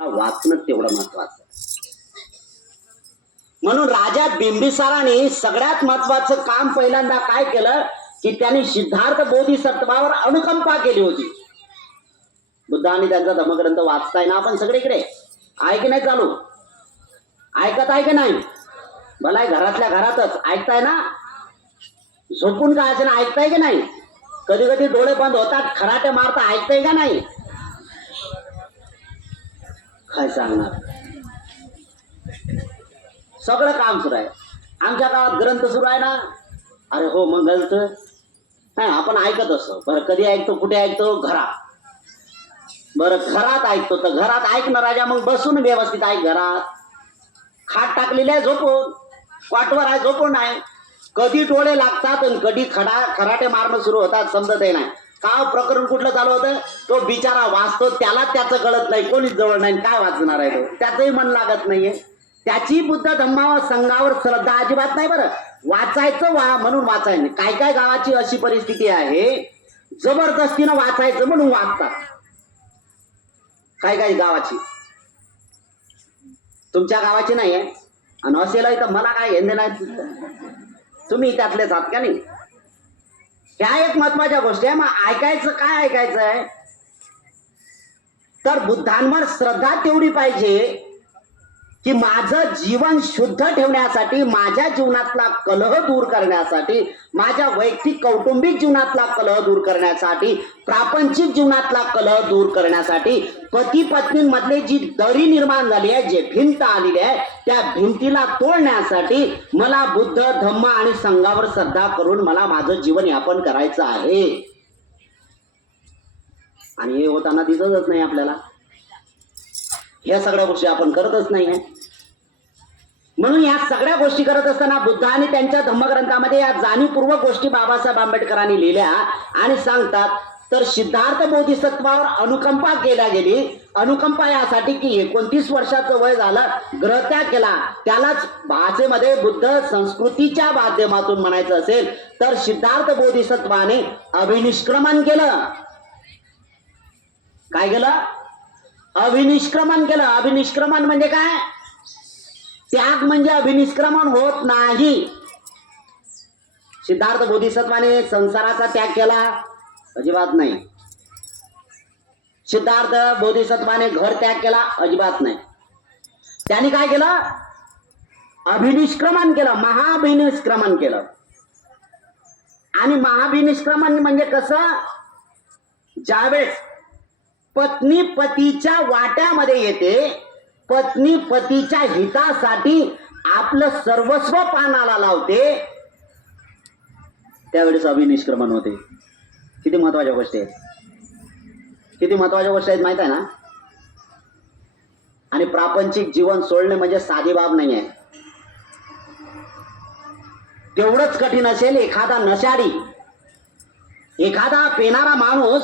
वाचणं तेवढं महत्वाचं म्हणून राजा बिंबिसाराने सगळ्यात महत्वाचं काम पहिल्यांदा काय केलं? की त्यांनी सिद्धार्थ बोधिसत्वावर अनुकंपा केली होती. बुद्धाने त्यांचा धर्मग्रंथ वाचताय ना आपण सगळीकडे? आहे की नाही चालू? ऐकत आहे की नाही? भलाय घरातल्या घरातच. ऐकताय ना? झोपून काय असेल ऐकताय की नाही? कधी कधी डोळे बंद होतात खराटे मारता ऐकताय का नाही? काय सांगणार? सगळं काम सुरू आहे. आमच्या गावात ग्रंथ सुरू आहे ना? अरे हो मग ग्रंथ नाही आपण ऐकत असतो. बरं कधी ऐकतो कुठे ऐकतो? घरात. बरं घरात ऐकतो. तर घरात ऐक ना राजा मग बसून व्यवस्थित ऐक घरात. खाट टाकलेली आहे झोपून. वाटवर आहे झोपून नाही. कधी डोळे लागतात आणि कधी खडा खराटे मारणं सुरू होतात समजत नाही. का प्रकरण कुठलं चालू होतं? तो बिचारा वाचतो त्याला त्याचं कळत नाही कोणीच जवळ नाही काय वाचणार आहे तो? त्याचंही मन लागत नाहीये. त्याची बुद्ध धम्मावर संघावर श्रद्धा अजिबात नाही बरं. वाचायचं वा म्हणून वाचायचं काय काय गावाची अशी परिस्थिती आहे? जबरदस्तीनं वाचायचं म्हणून वाचतात. काय काय गावाची? तुमच्या गावाची नाही आहे आणि असेल तर मला काय घेणे नाही तुम्ही त्यातलेच आहात का नाही? ह्या एक महत्त्वाच्या गोष्टी आहे. मग ऐकायचं काय ऐकायचं आहे तर बुद्धांवर श्रद्धा तेवढी पाहिजे. की माझं जीवन शुद्ध ठेवण्यासाठी माझ्या जीवनातला कलह दूर करण्यासाठी माझ्या वैयक्तिक कौटुंबिक जीवनातला कलह दूर करण्यासाठी प्रापंचिक जीवनातला कलह दूर करण्यासाठी पती पत्नींमधले जी दरी निर्माण झाली आहे जे भिंत आलेली आहे त्या भिंतीला तोडण्यासाठी मला बुद्ध धम्म आणि संघावर श्रद्धा करून मला माझं जीवन यापन करायचं आहे. आणि हे होताना दिसतच नाही आपल्याला. ह्या सगळ्या गोष्टी आपण करतच नाही म्हणून या सगळ्या गोष्टी करत असताना बुद्धाने त्यांच्या धम्मग्रंथामध्ये या जाणीवपूर्वक गोष्टी बाबासाहेब आंबेडकरांनी लिहिल्या आणि सांगतात तर सिद्धार्थ बोधिसत्वावर अनुकंपा केल्या गेली. अनुकंपा यासाठी की एकोणतीस वर्षाचं वय झालं ग्रहत्याग केला. त्यालाच भाषेमध्ये बुद्ध संस्कृतीच्या माध्यमातून म्हणायचं असेल तर सिद्धार्थ बोधिसत्वाने अभिनिष्क्रमण केलं. काय केलं? अभिनिष्क्रमण केलं. अभिनिष्क्रमण म्हणजे काय? त्याग म्हणजे अभिनिष्क्रमण होत नाही. सिद्धार्थ बोधिसत्वाने संसाराचा त्याग केला. अजिबात नाही. सिद्धार्थ बोधिसत्वाने घर त्याग केला. अजिबात नाही. त्याने काय केलं? अभिनिष्क्रमण केलं. महाभिनिष्क्रमण केलं. आणि महाभिनिष्क्रमण म्हणजे कसं? ज्यावेळेस पत्नी पतीच्या वाट्यामध्ये येते. पत्नी पतीच्या हितासाठी आपलं सर्वस्व पानाला लावते. त्यावेळेस अभिनिष्क्रमण होते. किती महत्त्वाच्या गोष्टी आहेत. किती महत्त्वाच्या गोष्टी आहेत माहीत आहे ना? आणि प्रापंचिक जीवन सोडणे म्हणजे साधी बाब नाही आहे. तेवढंच कठीण असेल एखादा नशाडी. एखादा पेणारा माणूस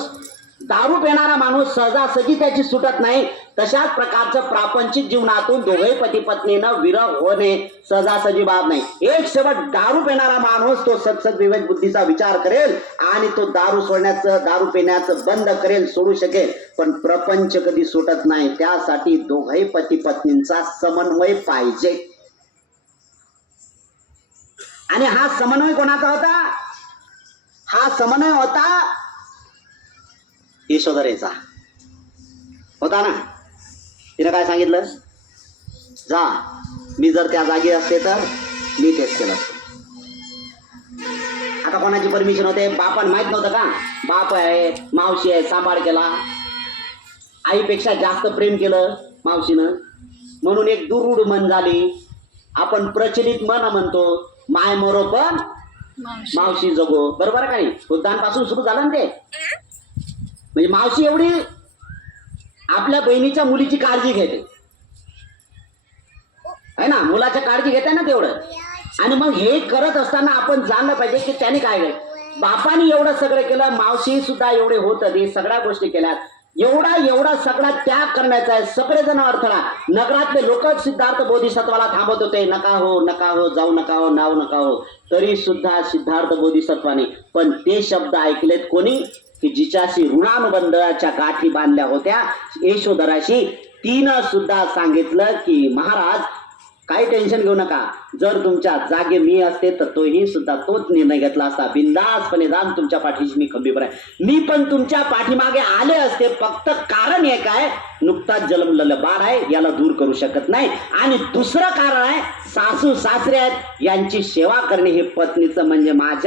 दारू पिणारा माणूस सहजासहजी त्याची सुटत नाही. तशाच प्रकारचं प्रापंचिक जीवनातून दोघे पती पत्नीनं विरह होणे सहजासहजी बाब नाही. एक शेवट दारू पिणारा माणूस तो सत्सद विवेक बुद्धीचा विचार करेल आणि तो दारू सोडण्याचं दारू पिण्याचं बंद करेल सोडू शकेल. पण प्रपंच कधी सुटत नाही त्यासाठी दोघे पती पत्नींचा समन्वय पाहिजे. आणि हा समन्वय कोणाचा होता? हा समन्वय होता यशोधरेचा. होता ना? तिने काय सांगितलं? जा मी जर त्या जागी असते तर मी तेच केलं असतं. आता कोणाची परमिशन होते? बापान माहीत नव्हतं का? बाप आहे मावशी आहे सांभाळ केला. आईपेक्षा जास्त प्रेम केलं मावशीनं. म्हणून एक दुरुड मन झाली. आपण प्रचलित मन म्हणतो माय मरो पण मावशी. जगो. बरोबर का नाही? बुद्धांपासून सुरू झालं ना ते? म्हणजे मावशी एवढी आपल्या बहिणीच्या मुलीची काळजी घेते. आहे ना? मुलाच्या काळजी घेते ना तेवढं. आणि मग हे करत असताना आपण जाणलं पाहिजे की त्याने काय केलं? बापाने एवढं सगळं केलं मावशी सुद्धा एवढे होत हे सगळ्या गोष्टी केल्यात एवढा एवढा सगळा त्याग करण्याचा आहे. सगळेजण अडथळा. नगरातले लोक सिद्धार्थ बोधिसत्वाला थांबत होते. नका हो नका हो जाऊ नका हो नाव नका हो. तरी सुद्धा सिद्धार्थ बोधिसत्वाने. पण ते शब्द ऐकलेत कोणी? की जिच्याशी ऋणानुबंधाच्या गाठी बांधल्या होत्या यशोधराशी तिनं सुद्धा सांगितलं की महाराज काही टेन्शन घेऊ नका. जर तुमच्या जागे मी असते तर तोही सुद्धा तोच निर्णय घेतला असता. बिंदासपणे जाऊन तुमच्या पाठीशी मी खंबीर आहे. मी पण तुमच्या पाठीमागे आले असते. फक्त कारण हे काय नुकताच जन्मलेलं बाळ आहे याला दूर करू शकत नाही. आणि दुसरं कारण आहे सासू सासरे आहेत यांची सेवा करणे हे पत्नीचं म्हणजे माझ्या